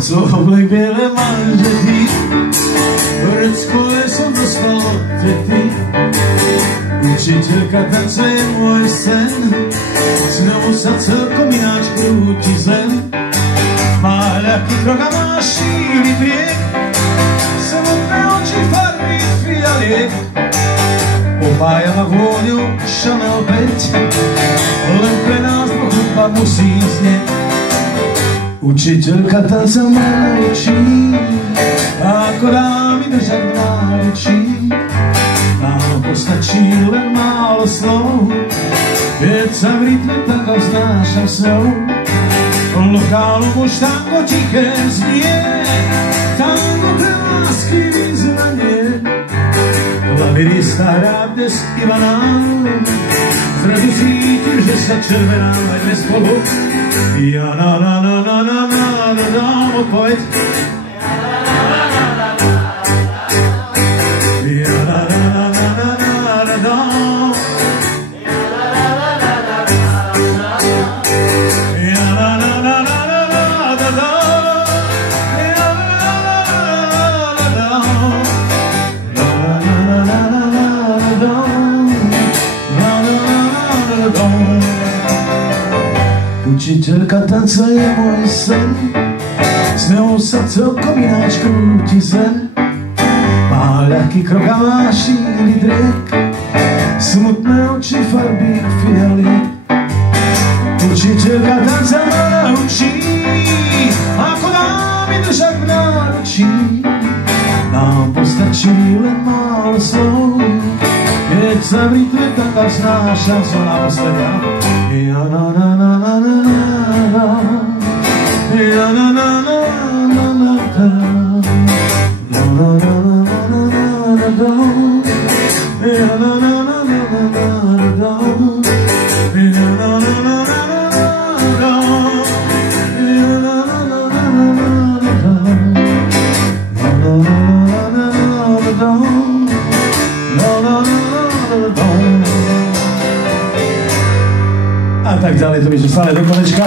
co oblek biele manžetí, Vrecko som dostal od tety. Učiteľka tance je môj sen, znovu sa celkom ináč krúti zem. Má ľahký krok a má šíly priek, samotné oči farby fialiek. Opája ma vôňou Chanel 5, len pre nás pochúpa musí znieť. Učiteľka tanca ma naučí, ako dá mi držať v náručí. Nám postačí len málo slov, keď sa v rytme tango vznášam s ňou. Lokálu už tango tiché znie, tango pre lásky vyzvanie. Klavirista rád dnes iba nám, zrazu cítim, že sa červenáme spolu. Ja na odpoveď. Učiteľka tanca je môj sen, s ňou sa celkom ináč krúti zem. Má ľahký krok a má šíly driek, smutné oči farby fialiek. Učiteľka tanca ma naučí, ako dá mi držať v náručí. Nám postačí len málo slov, keď sa v rytme tango vznášam s ňou. Naposledia. Ja na ja na a tak ďalej, to by sme stále do konečka.